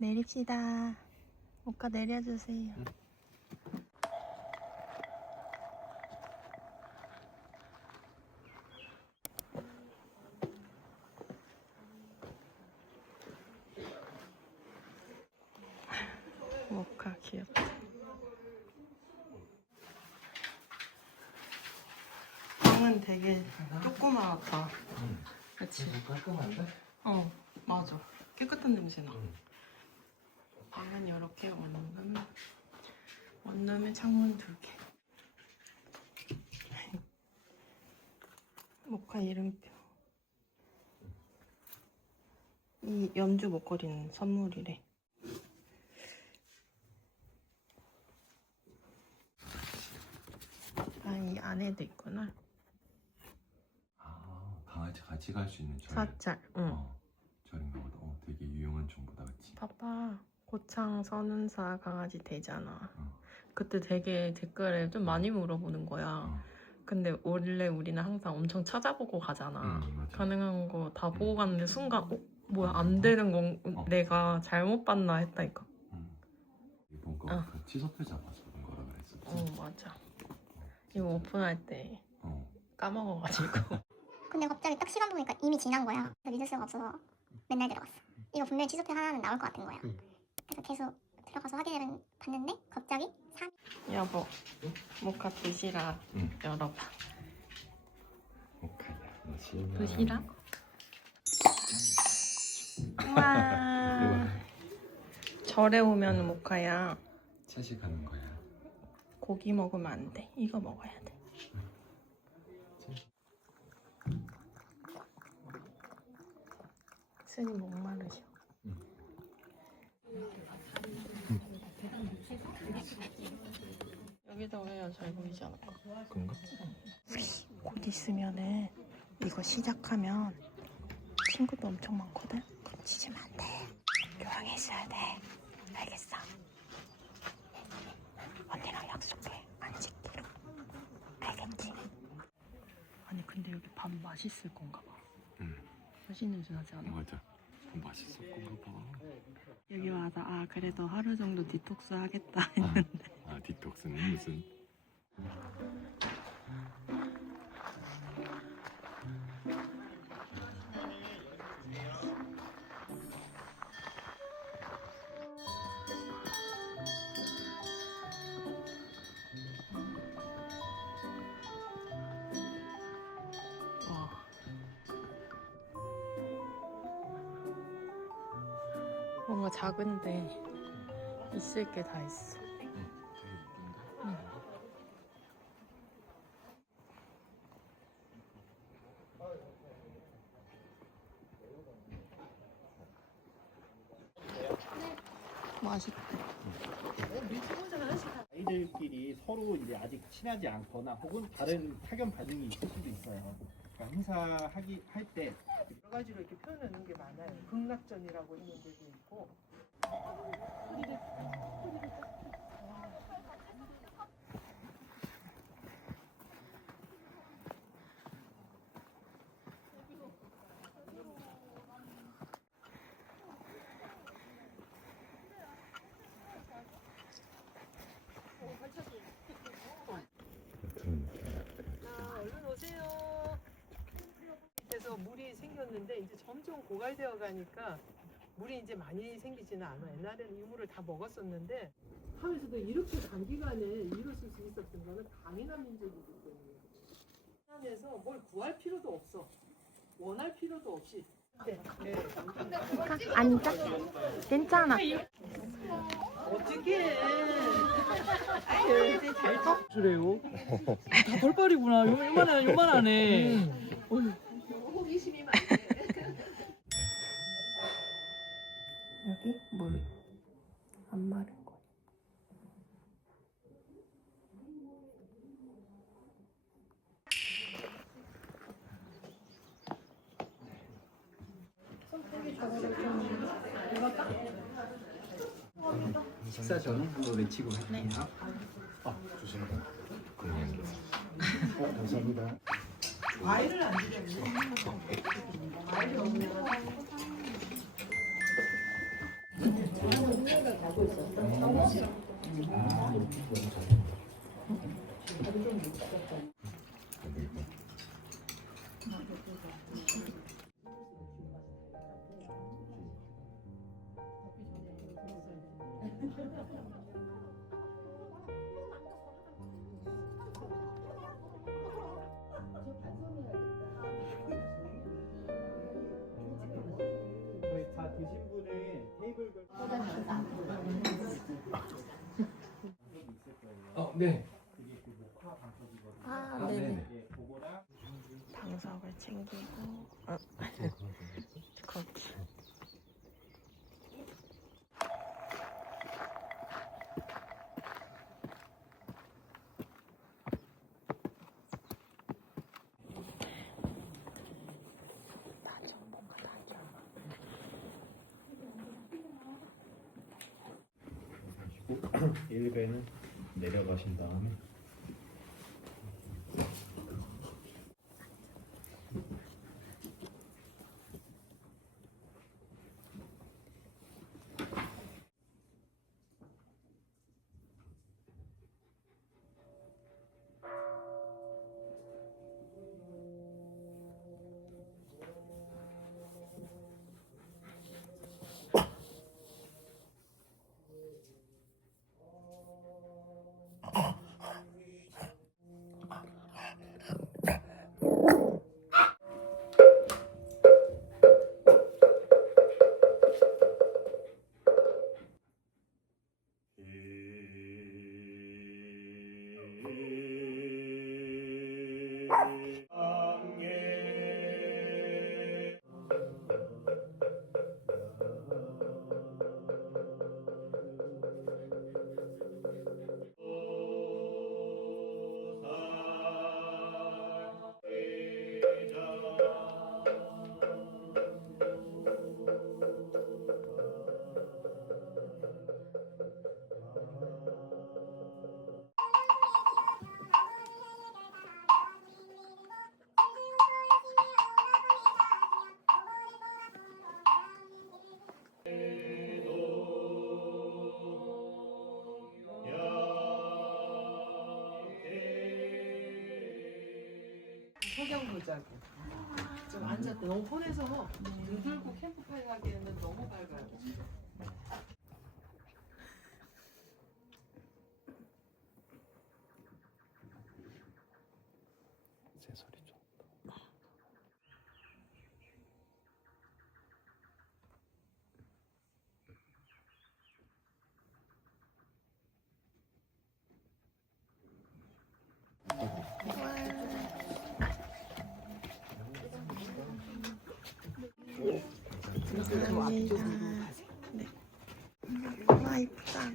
내립시다. 모카 내려주세요. 응. 모카 귀엽다. 방은 되게 조그맣다. 응. 그치? 깔끔한데? 어, 맞아. 깨끗한 냄새 나. 응. 방은 이렇게 원룸에 창문 2개. 모카 이름표. 이 연주 목걸이는 선물이래. 아, 이 안에도 있구나. 아, 강아지 같이 갈 수 있는 절. 사찰. 응. 절인가 보다. 되게 유용한 정보다, 그치? 봐봐. 고창 선운사 강아지 되잖아. 어. 그때 되게 댓글에 좀 많이 물어보는 거야. 어. 근데 원래 우리는 항상 엄청 찾아보고 가잖아. 맞아. 가능한 거 다 보고 갔는데 순간 뭐야 안 되는 건 내가 잘못 봤나 했다니까. 이번 거 그 취소표 잡아서 그런 거라 그랬었지. 맞아. 이거 오픈할 때 어. 까먹어가지고. 근데 갑자기 딱 시간 보니까 이미 지난 거야. 그래서 믿을 수가 없어서 맨날 들어갔어. 이거 분명히 취소표 하나는 나올 것 같은 거야. 그래서 계속 들어가서 확인을 봤는데 갑자기 3. 여보, 모카 도시락 열어봐. 모카야, 도시락? 우와. 절에 오면 모카야. 채식하는 거야. 고기 먹으면 안 돼. 이거 먹어야 돼. 스님 목마르셔. 여기다 해야 잘 보이지 않을까? 그런가? 곧 있으면은 이거 시작하면 친구도 엄청 많거든? 그럼 짖으면 안 돼. 조용히 있어야 돼. 알겠어? 언니랑 약속해. 안 짖기로. 알겠지? 아니 근데 여기 밥 맛있을 건가 봐. 맛있는 냄새 나지 않아? 맞아. 맛있을 건가 봐. 여기 와서 그래도 하루 정도 디톡스 하겠다 했는데 디톡스는 무슨? 와. 뭔가 작은데 있을 게 다 있어. 맛있다. 아이들끼리 서로 이제 아직 친하지 않거나 혹은 다른 파견 반응이 있을 수도 있어요. 그러니까 행사하기 할 때 여러 가지로 이렇게 표현하는 게 많아요. 극락전이라고 있는 데도 있고. 얼른 오세요. 밑에서 물이 생겼는데 이제 점점 고갈되어 가니까 물이 이제 많이 생기지는 않아. 옛날에는 이 물을 다 먹었었는데 하면서도 이렇게 단기간에 이뤘을 수 있었던 거는 강인한 민족이기 때문에 하면서 뭘 구할 필요도 없어. 원할 필요도 없이. 네. 앉아. 괜찮아. 어떻게? 아유, 잘 그래요? 다 돌발이구나. 요만하네. 호기심이 많네. 여기 물. 안 마른 거. 식사 전에 한번 외치고 할게요. 조심해. 공연께서. 감사합니다. 과일을 안 주겠네. 과일이 없는 저희 다 드신 분은 테이블별 네. 그게 그 목화 방석이거든요. 아, 네네. 예, 그거랑 방석을 챙기고 거기. 일배는 내려가신 다음에 석양 보자고. 좀 앉았다. 너무 편해서 등 들고 캠프파이어 하기에는 너무 밝아요. 새소리 좀. 감사합니다. 네. 와, 이쁘다.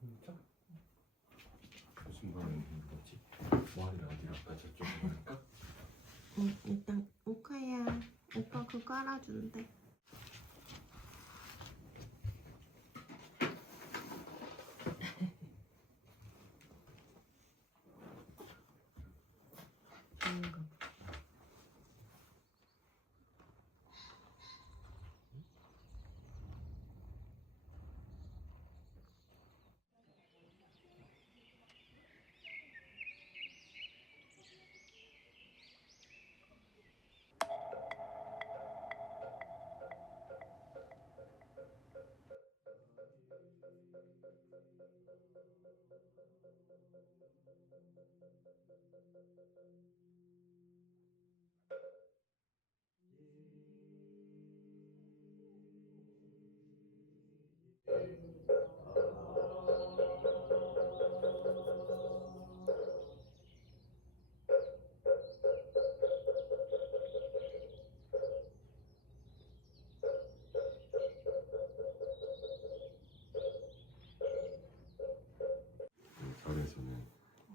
진짜? 무슨 말을 했는 거지? 머리를 어디로 아까 저쪽으로 할까? 일단 오카야 오빠 그거 깔아준대. 절에서는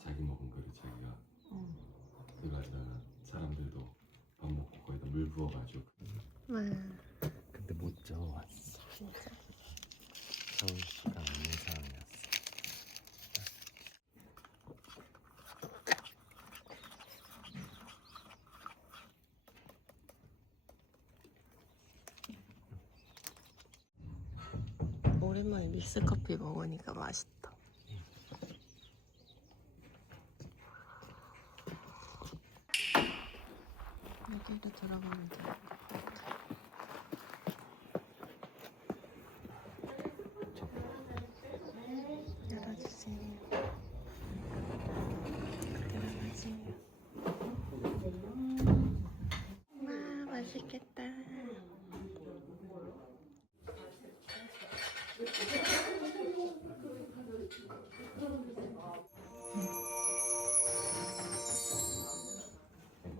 자기 먹은 거를 자기가 들어가잖아. 사람들도 밥 먹고 거기다 물 부어가지고. 근데 못 저어왔어. 진짜? 서울시가 없는 상황이었어. 오랜만에 믹스커피 먹으니까 맛있다. 여기로 들어가면 될 것 같아. 열어주세요. 들어가세요. 와, 맛있겠다.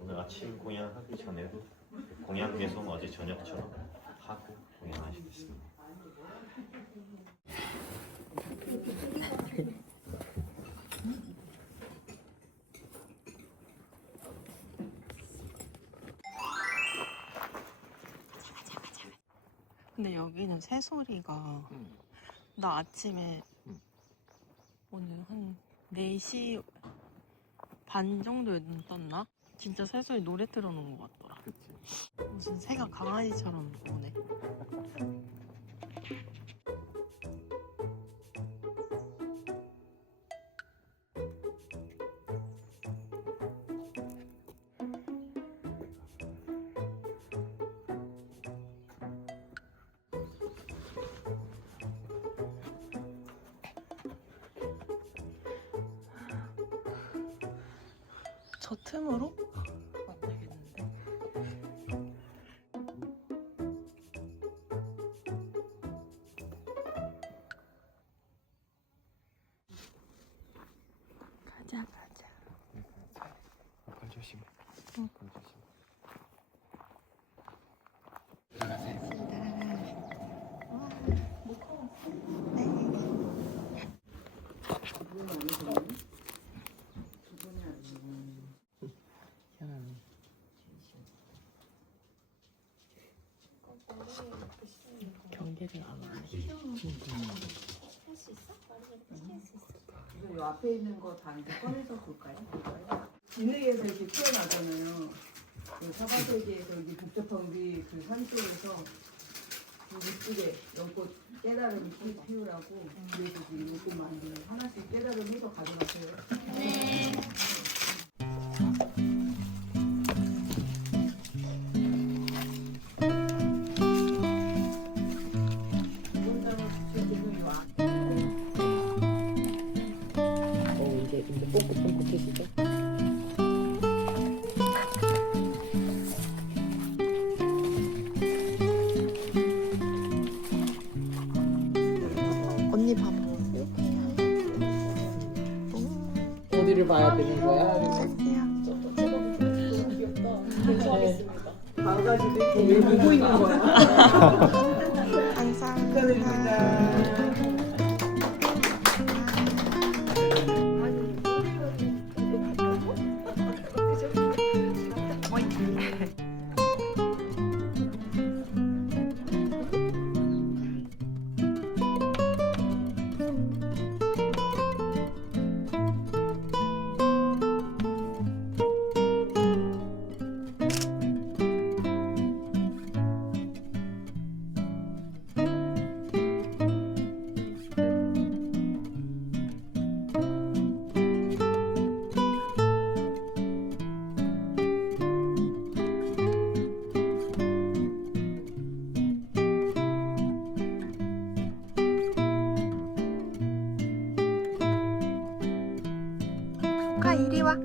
오늘 아침 공양하기 전에도 공양 배송 어제 저녁처럼 하고 공양하시겠습니다. 근데 여기는 새소리가 나 아침에 오늘 한 4시 반 정도에 눈 떴나? 진짜 새소리 노래 틀어놓은 것 같더라. 그치. 무슨 새가 강아지처럼 오네. 저 틈으로? 만나겠는데. 가자 가자. 발 조심. 응. 발 조심. 경계를 안 하네. 이 앞에 있는 거 다 이제 꺼내서 볼까요? 진흙에서 이렇게 튀어나잖아요. 그 사바세계에서 여기 복잡한 우리 그 산 쪽에서 이쁘게 연꽃 깨달음을 피우라고 그래서 지금 이렇게 만들어요. 하나씩 깨달음 해서 가져가세요. 이제 뽕긋뽕긋해지죠? 언니 봐봐. 어디를 봐야 되는 거야? 가가지고 왜 보고 있는 거야? 감사합니다. 이리 와.